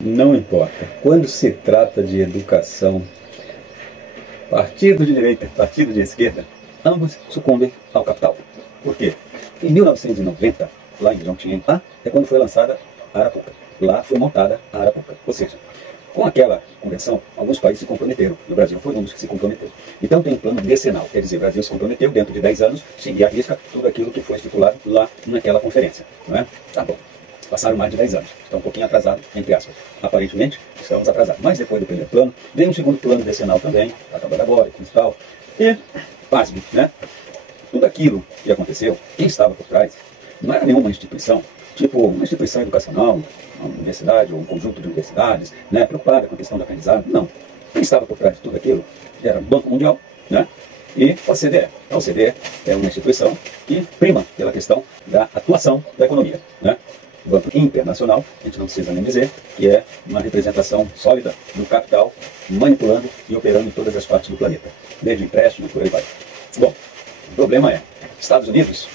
Não importa. Quando se trata de educação, partido de direita, partido de esquerda, ambos sucumbem ao capital. Por quê? Em 1990, lá em Jongtinhém, lá é quando foi lançada a Arapuca. Lá foi montada a Arapuca. Ou seja, com aquela convenção, alguns países se comprometeram. O Brasil foi um dos que se comprometeu. Então tem um plano decenal. Quer dizer, o Brasil se comprometeu, dentro de 10 anos, seguir à risca tudo aquilo que foi estipulado lá naquela conferência. Não é? Tá bom. Passaram mais de 10 anos. Estão um pouquinho atrasados, entre aspas. Aparentemente, estamos atrasados. Mas depois do primeiro plano, vem um segundo plano decenal também, acabando agora, e tal. E, pasme, né? Tudo aquilo que aconteceu, quem estava por trás, não era nenhuma instituição, tipo uma instituição educacional, uma universidade ou um conjunto de universidades, né, preocupada com a questão do aprendizado. Não. Quem estava por trás de tudo aquilo era o Banco Mundial, né? E a OCDE. A OCDE é uma instituição que prima pela questão da atuação da economia, né? O Banco Internacional, a gente não precisa nem dizer, que é uma representação sólida do capital manipulando e operando em todas as partes do planeta, desde empréstimo e por aí vai. Bom, o problema é, Estados Unidos,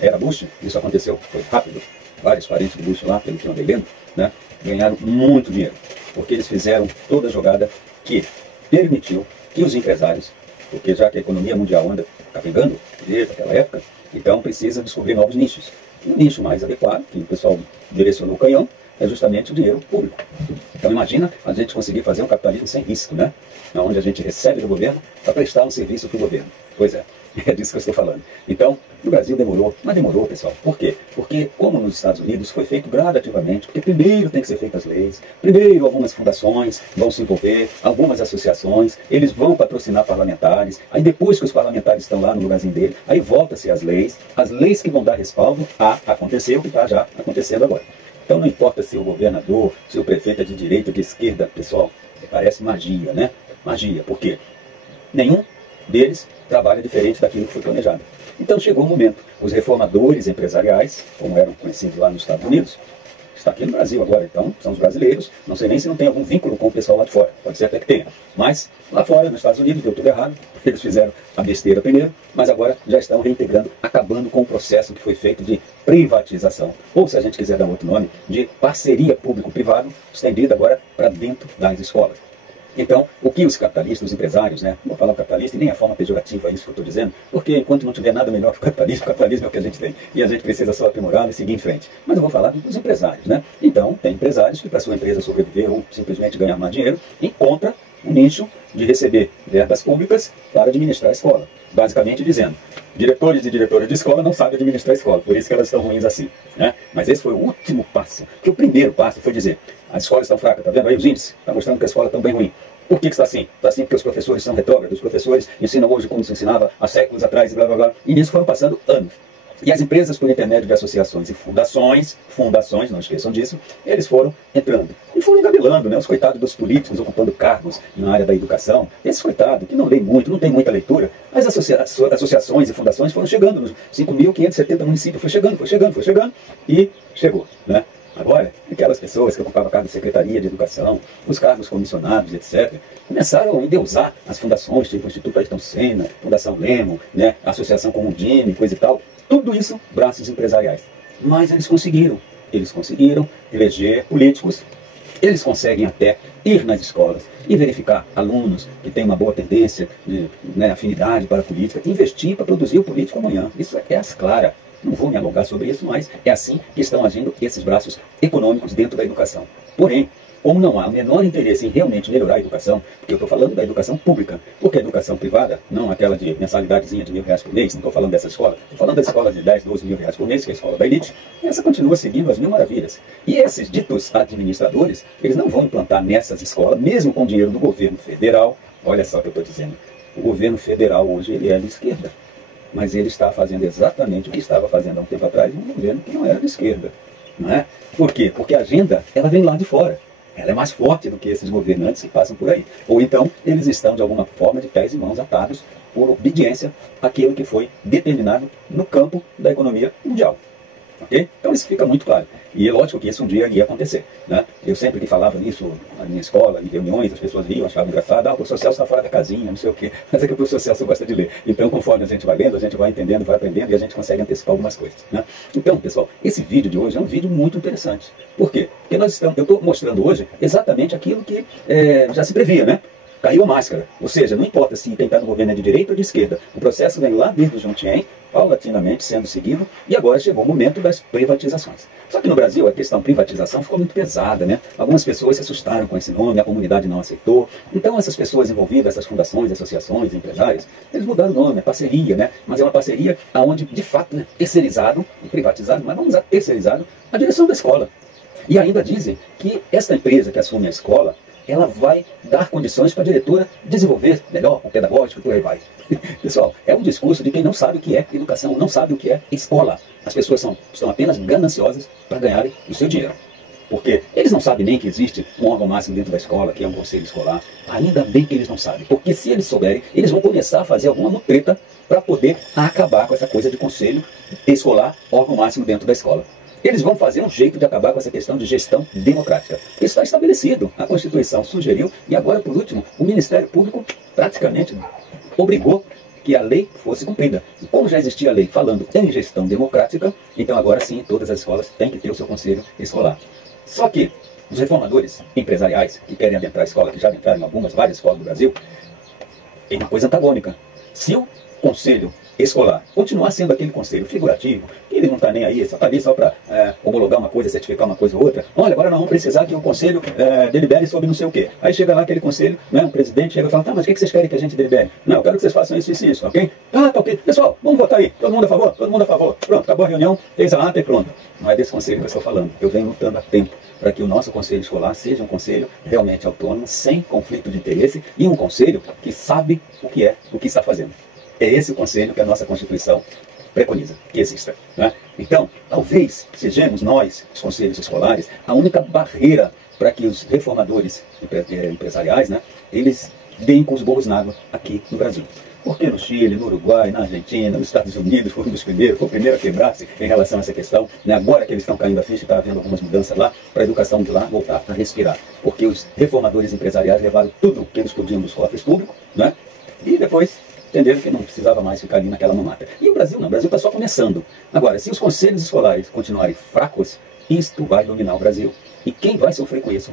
era Bush, isso aconteceu, foi rápido, vários parentes do Bush lá, pelo que eu andei lendo, né, ganharam muito dinheiro, porque eles fizeram toda a jogada que permitiu que os empresários, porque já que a economia mundial anda capengando desde aquela época, então precisa descobrir novos nichos. O nicho mais adequado, que o pessoal direcionou o canhão, é justamente o dinheiro público. Então imagina a gente conseguir fazer um capitalismo sem risco, né? Onde a gente recebe do governo para prestar um serviço para o governo. Pois é, é disso que eu estou falando. Então, no Brasil demorou, mas demorou, pessoal. Por quê? Porque, como nos Estados Unidos, foi feito gradativamente, porque primeiro tem que ser feitas as leis, primeiro algumas fundações vão se envolver, algumas associações, eles vão patrocinar parlamentares, aí depois que os parlamentares estão lá no lugarzinho dele, aí volta-se as leis que vão dar respaldo a acontecer o que está já acontecendo agora. Então não importa se o governador, se o prefeito é de direita ou de esquerda, pessoal, parece magia, né? Magia, porque nenhum deles trabalha diferente daquilo que foi planejado. Então chegou o momento, os reformadores empresariais, como eram conhecidos lá nos Estados Unidos, está aqui no Brasil agora, então são os brasileiros, não sei nem se não tem algum vínculo com o pessoal lá de fora, pode ser até que tenha, mas lá fora, nos Estados Unidos, deu tudo errado, porque eles fizeram a besteira primeiro, mas agora já estão reintegrando, acabando com o processo que foi feito de privatização, ou se a gente quiser dar outro nome, de parceria público-privado, estendida agora para dentro das escolas. Então, o que os capitalistas, os empresários, né? Não vou falar capitalista e nem a forma pejorativa, é isso que eu estou dizendo, porque enquanto não tiver nada melhor que o capitalismo é o que a gente tem. E a gente precisa só aprimorá-lo e seguir em frente. Mas eu vou falar dos empresários, né? Então, tem empresários que para sua empresa sobreviver ou simplesmente ganhar mais dinheiro, encontra um nicho de receber verbas públicas para administrar a escola. Basicamente dizendo, diretores e diretoras de escola não sabem administrar a escola, por isso que elas estão ruins assim, né? Mas esse foi o último passo, que o primeiro passo foi dizer, as escolas estão fracas, tá vendo aí os índices? Está mostrando que a escola está bem ruim. Por que está assim? Está assim porque os professores são retrógrados, os professores ensinam hoje como se ensinava há séculos atrás, e blá blá blá, e nisso foram passando anos. E as empresas, por intermédio de associações e fundações, não esqueçam disso, eles foram entrando. E foram engabelando, né? Os coitados dos políticos ocupando cargos na área da educação. Esses coitados, que não leem muito, não tem muita leitura, as associações e fundações foram chegando nos 5.570 municípios. Foi chegando, e chegou, né? Agora, aquelas pessoas que ocupavam cargo de secretaria de educação, os cargos comissionados, etc., começaram a endeusar as fundações, tipo o Instituto Ayrton Senna, Fundação Lemo, né? Associação Comundime, coisa e tal. Tudo isso, braços empresariais. Mas eles conseguiram eleger políticos, eles conseguem até ir nas escolas e verificar alunos que têm uma boa tendência, né, afinidade para a política, investir para produzir o político amanhã. Isso é as claras. Não vou me alongar sobre isso, mas é assim que estão agindo esses braços econômicos dentro da educação. Porém, como não há o menor interesse em realmente melhorar a educação, porque eu estou falando da educação pública, porque a educação privada, não aquela de mensalidadezinha de R$1.000 por mês, não estou falando dessa escola, estou falando da escola de 10, 12 mil reais por mês, que é a escola da elite, essa continua seguindo as mil maravilhas. E esses ditos administradores, eles não vão implantar nessas escolas, mesmo com dinheiro do governo federal. Olha só o que eu estou dizendo, o governo federal hoje ele é de esquerda, mas ele está fazendo exatamente o que estava fazendo há um tempo atrás um governo que não era de esquerda, não é? Por quê? Porque a agenda ela vem lá de fora. Ela é mais forte do que esses governantes que passam por aí. Ou então, eles estão, de alguma forma, de pés e mãos atados por obediência àquilo que foi determinado no campo da economia mundial. Ok? Então isso fica muito claro. E é lógico que isso um dia ia acontecer, né? Eu sempre que falava nisso na minha escola, em reuniões, as pessoas riam, achavam engraçado, o professor Celso está fora da casinha, não sei o quê. Mas é que o professor Celso gosta de ler. Então, conforme a gente vai lendo, a gente vai entendendo, vai aprendendo e a gente consegue antecipar algumas coisas, né? Então, pessoal, esse vídeo de hoje é um vídeo muito interessante. Por quê? Porque eu estou mostrando hoje exatamente aquilo que já se previa, né? Caiu a máscara. Ou seja, não importa se quem está no governo é de direita ou de esquerda. O processo vem lá desde o João Tien, paulatinamente sendo seguido, e agora chegou o momento das privatizações. Só que no Brasil a questão privatização ficou muito pesada, né? Algumas pessoas se assustaram com esse nome, a comunidade não aceitou. Então essas pessoas envolvidas, essas fundações, associações, empresários, eles mudaram o nome, é parceria, né? Mas é uma parceria onde, de fato, é terceirizado, privatizado, mas vamos usar terceirizado, a direção da escola. E ainda dizem que esta empresa que assume a escola, ela vai dar condições para a diretora desenvolver melhor o pedagógico, por aí vai. Pessoal, é um discurso de quem não sabe o que é educação, não sabe o que é escola. As pessoas estão apenas gananciosas para ganharem o seu dinheiro. Porque eles não sabem nem que existe um órgão máximo dentro da escola, que é um conselho escolar. Ainda bem que eles não sabem, porque se eles souberem, eles vão começar a fazer alguma mutreta para poder acabar com essa coisa de conselho escolar, órgão máximo dentro da escola. Eles vão fazer um jeito de acabar com essa questão de gestão democrática. Isso está estabelecido, a Constituição sugeriu, e agora, por último, o Ministério Público praticamente obrigou que a lei fosse cumprida. E como já existia a lei falando em gestão democrática, então agora sim, todas as escolas têm que ter o seu conselho escolar. Só que os reformadores empresariais que querem adentrar a escola, que já adentraram em várias escolas do Brasil, tem uma coisa antagônica. Se o conselho escolar continuar sendo aquele conselho figurativo, que ele não está nem aí, só está ali só para homologar uma coisa, certificar uma coisa ou outra. Olha, agora nós vamos precisar que o conselho delibere sobre não sei o quê. Aí chega lá aquele conselho, né, um presidente chega e fala, tá, mas o que vocês querem que a gente delibere? Não, eu quero que vocês façam isso e isso, ok? Ah, tá ok. Pessoal, vamos votar aí. Todo mundo a favor? Todo mundo a favor. Pronto, acabou a reunião, fez a ata e pronto. Não é desse conselho que eu estou falando. Eu venho lutando há tempo para que o nosso conselho escolar seja um conselho realmente autônomo, sem conflito de interesse, e um conselho que sabe o que está fazendo. É esse o conselho que a nossa Constituição preconiza, que exista, né? Então, talvez sejamos nós, os conselhos escolares, a única barreira para que os reformadores empresariais, né, eles deem com os burros na água aqui no Brasil. Porque no Chile, no Uruguai, na Argentina, nos Estados Unidos, foi um dos primeiros, foi o primeiro a quebrar-se em relação a essa questão, né? Agora que eles estão caindo a ficha, está havendo algumas mudanças lá, para a educação de lá voltar a respirar. Porque os reformadores empresariais levaram tudo o que eles podiam dos cofres públicos, né? E depois entenderam que não precisava mais ficar ali naquela mamata. E o Brasil não, o Brasil está só começando. Agora, se os conselhos escolares continuarem fracos, isto vai dominar o Brasil. E quem vai sofrer com isso?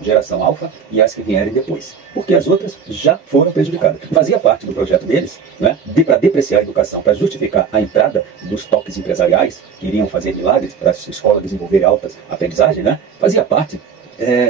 Geração alfa e as que vierem depois. Porque as outras já foram prejudicadas. Fazia parte do projeto deles, né, para depreciar a educação, para justificar a entrada dos toques empresariais, que iriam fazer milagres para as escolas desenvolverem altas aprendizagens, né? Fazia parte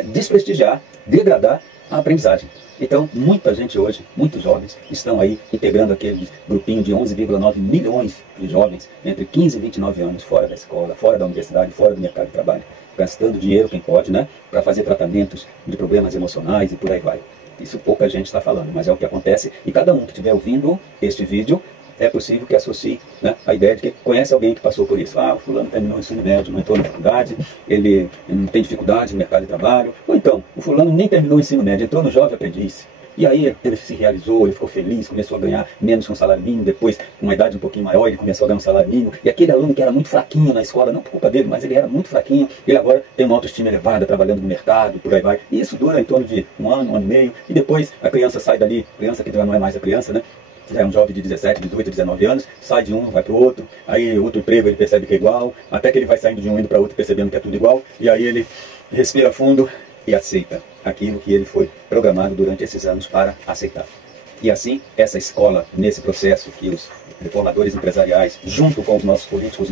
desprestigiar, degradar a aprendizagem. Então, muita gente hoje, muitos jovens, estão aí integrando aquele grupinho de 11,9 milhões de jovens entre 15 e 29 anos, fora da escola, fora da universidade, fora do mercado de trabalho, gastando dinheiro, quem pode, né, para fazer tratamentos de problemas emocionais e por aí vai. Isso pouca gente está falando, mas é o que acontece. E cada um que estiver ouvindo este vídeo, é possível que associe, né, a ideia de que conhece alguém que passou por isso. Ah, o fulano terminou o ensino médio, não entrou na faculdade, ele não tem dificuldade no mercado de trabalho. Ou então, o fulano nem terminou o ensino médio, entrou no jovem aprendiz. E aí ele se realizou, ele ficou feliz, começou a ganhar menos que um salário mínimo, depois, com uma idade um pouquinho maior, ele começou a ganhar um salário mínimo. E aquele aluno que era muito fraquinho na escola, não por culpa dele, mas ele era muito fraquinho, ele agora tem uma autoestima elevada, trabalhando no mercado, por aí vai. E isso dura em torno de um ano e meio, e depois a criança sai dali, criança que já não é mais a criança, né? É um jovem de 17, 18, 19 anos, sai de um, vai para o outro, aí outro emprego ele percebe que é igual, até que ele vai saindo de um indo para outro percebendo que é tudo igual, e aí ele respira fundo e aceita aquilo que ele foi programado durante esses anos para aceitar. E assim, essa escola, nesse processo que os reformadores empresariais, junto com os nossos políticos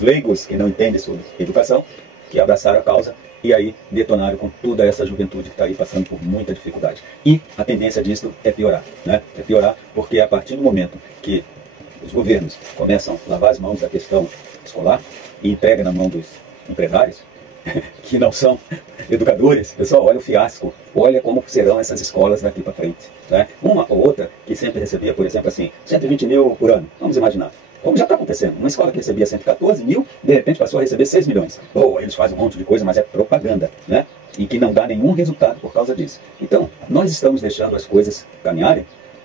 leigos que não entendem sobre educação, que abraçaram a causa, e aí detonaram com toda essa juventude que está aí passando por muita dificuldade. E a tendência disso é piorar, né? É piorar porque a partir do momento que os governos começam a lavar as mãos da questão escolar e entrega na mão dos empresários, que não são educadores, pessoal, olha o fiasco, olha como serão essas escolas daqui para frente, né? Uma ou outra que sempre recebia, por exemplo, assim, 120 mil por ano, vamos imaginar. Como já está acontecendo, uma escola que recebia 114 mil, de repente passou a receber 6 milhões. Eles fazem um monte de coisa, mas é propaganda, né? E que não dá nenhum resultado por causa disso. Então, nós estamos deixando as coisas caminharem,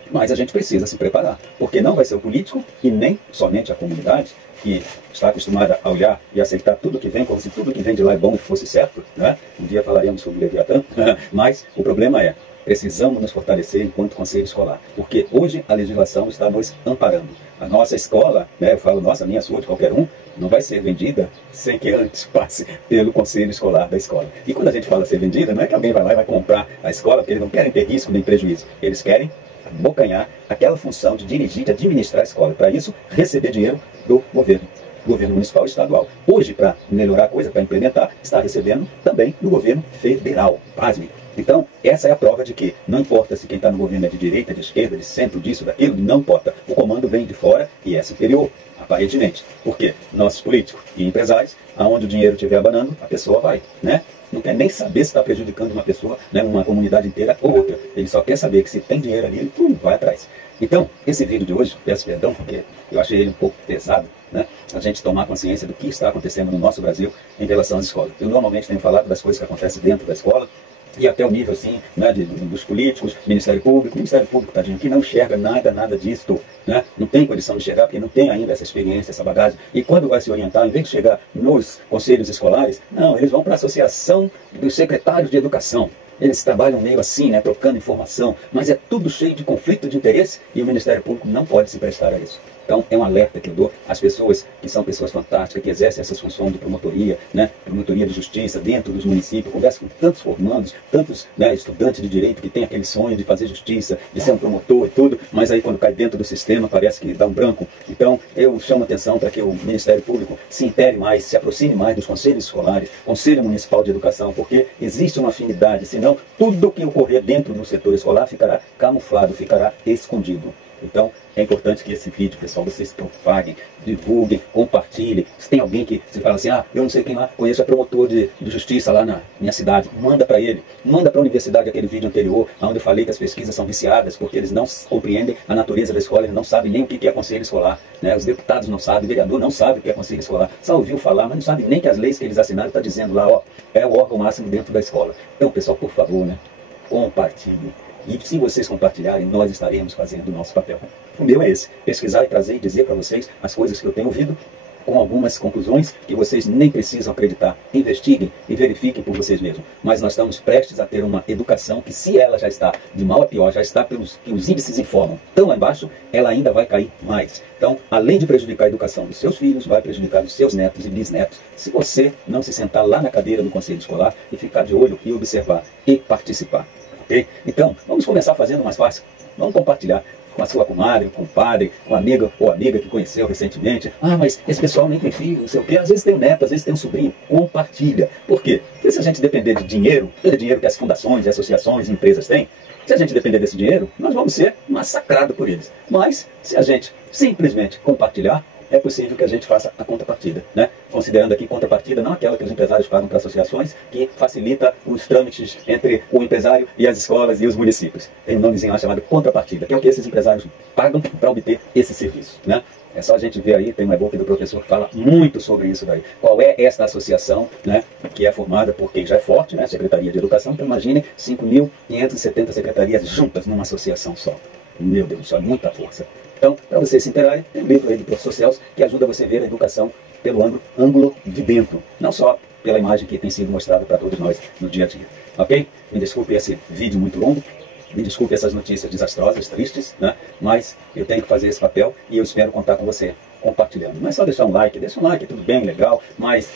mas a gente precisa se preparar, porque não vai ser o político e nem somente a comunidade que está acostumada a olhar e aceitar tudo que vem, como se tudo que vem de lá é bom e fosse certo, né? Um dia falaremos sobre o Leviatã, mas o problema é, precisamos nos fortalecer enquanto conselho escolar, porque hoje a legislação está nos amparando. A nossa escola, né, eu falo nossa, minha, sua, de qualquer um, não vai ser vendida sem que antes passe pelo conselho escolar da escola. E quando a gente fala ser vendida, não é que alguém vai lá e vai comprar a escola, porque eles não querem ter risco nem prejuízo. Eles querem abocanhar aquela função de dirigir, de administrar a escola. Para isso, receber dinheiro do governo municipal e estadual. Hoje, para melhorar a coisa, para implementar, está recebendo também do governo federal. Pasme. Então, essa é a prova de que não importa se quem está no governo é de direita, de esquerda, de centro, disso, daquilo, não importa. O comando vem de fora e é superior, aparentemente. Porque nossos políticos e empresários, aonde o dinheiro estiver abanando, a pessoa vai, né? Não quer nem saber se está prejudicando uma pessoa, né, uma comunidade inteira ou outra. Ele só quer saber que se tem dinheiro ali, ele vai atrás. Então, esse vídeo de hoje, peço perdão, porque eu achei ele um pouco pesado, né? A gente tomar consciência do que está acontecendo no nosso Brasil em relação às escolas. Eu normalmente tenho falado das coisas que acontecem dentro da escola, e até o nível assim, né, dos políticos, Ministério Público, tadinho, que não enxerga nada disso, né? Não tem condição de enxergar, porque não tem ainda essa experiência, essa bagagem. E quando vai se orientar, em vez de chegar nos conselhos escolares, não, eles vão para a Associação dos Secretários de Educação. Eles trabalham meio assim, né, trocando informação, mas é tudo cheio de conflito de interesse e o Ministério Público não pode se prestar a isso. Então, é um alerta que eu dou às pessoas que são pessoas fantásticas, que exercem essas funções de promotoria, né, promotoria de justiça dentro dos municípios. Converso com tantos formandos, tantos, né, estudantes de direito que têm aquele sonho de fazer justiça, de ser um promotor e tudo, mas aí quando cai dentro do sistema parece que dá um branco. Então, eu chamo atenção para que o Ministério Público se intere mais, se aproxime mais dos conselhos escolares, Conselho Municipal de Educação, porque existe uma afinidade, senão tudo que ocorrer dentro do setor escolar ficará camuflado, ficará escondido. Então, é importante que esse vídeo, pessoal, vocês propaguem, divulguem, compartilhem. Se tem alguém que se fala assim, ah, eu não sei quem lá, conheço é promotor de justiça lá na minha cidade, manda para ele, manda para a universidade aquele vídeo anterior, onde eu falei que as pesquisas são viciadas, porque eles não compreendem a natureza da escola, eles não sabem nem o que é conselho escolar, né? Os deputados não sabem, o vereador não sabe o que é conselho escolar, só ouviu falar, mas não sabe nem que as leis que eles assinaram estão dizendo lá, ó, é o órgão máximo dentro da escola. Então, pessoal, por favor, né, compartilhem. E se vocês compartilharem, nós estaremos fazendo o nosso papel. O meu é esse, pesquisar e trazer e dizer para vocês as coisas que eu tenho ouvido, com algumas conclusões que vocês nem precisam acreditar. Investiguem e verifiquem por vocês mesmos. Mas nós estamos prestes a ter uma educação que, se ela já está de mal a pior, já está pelos que os índices informam tão lá embaixo, ela ainda vai cair mais. Então, além de prejudicar a educação dos seus filhos, vai prejudicar os seus netos e bisnetos, se você não se sentar lá na cadeira do conselho escolar e ficar de olho e observar e participar. Okay? Então, vamos começar fazendo mais fácil. Vamos compartilhar com a sua comadre, compadre, com amiga ou amiga que conheceu recentemente. Ah, mas esse pessoal nem tem filho, não sei o quê. Às vezes tem um neto, às vezes tem um sobrinho. Compartilha. Por quê? Porque se a gente depender de dinheiro, aquele dinheiro que as fundações, associações e empresas têm, se a gente depender desse dinheiro, nós vamos ser massacrados por eles. Mas, se a gente simplesmente compartilhar, é possível que a gente faça a contrapartida, né? Considerando aqui contrapartida não aquela que os empresários pagam para associações, que facilita os trâmites entre o empresário e as escolas e os municípios. Tem um nomezinho lá chamado contrapartida, que é o que esses empresários pagam para obter esse serviço, né? É só a gente ver aí, tem uma e-book do professor que fala muito sobre isso daí. Qual é esta associação, né, que é formada por quem já é forte, né, Secretaria de Educação. Então imagine 5.570 secretarias juntas numa associação só. Meu Deus do céu, muita força. Então, para vocês se interarem, tem um livro aí do professor Celso que ajuda você a ver a educação pelo ângulo de dentro, não só pela imagem que tem sido mostrada para todos nós no dia a dia. Ok? Me desculpe esse vídeo muito longo, me desculpe essas notícias desastrosas, tristes, né? Mas eu tenho que fazer esse papel e eu espero contar com você compartilhando. Não é só deixar um like, deixa um like, tudo bem, legal, mas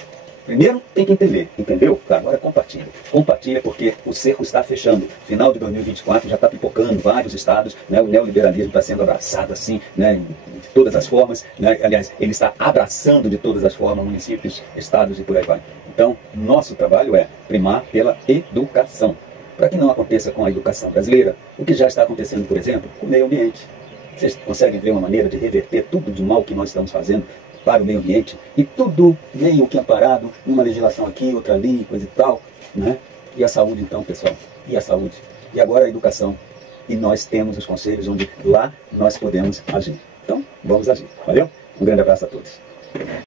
primeiro tem que entender, entendeu? Agora compartilha. Compartilha porque o cerco está fechando. Final de 2024 já está pipocando vários estados, né? O neoliberalismo está sendo abraçado assim, né? De todas as formas, né? Aliás, ele está abraçando de todas as formas municípios, estados e por aí vai. Então, nosso trabalho é primar pela educação. Para que não aconteça com a educação brasileira, o que já está acontecendo, por exemplo, com o meio ambiente. Vocês conseguem ver uma maneira de reverter tudo de mal que nós estamos fazendo para o meio ambiente, e tudo meio que amparado, uma legislação aqui, outra ali, coisa e tal, né? E a saúde então, pessoal? E a saúde? E agora a educação. E nós temos os conselhos onde lá nós podemos agir. Então, vamos agir. Valeu? Um grande abraço a todos.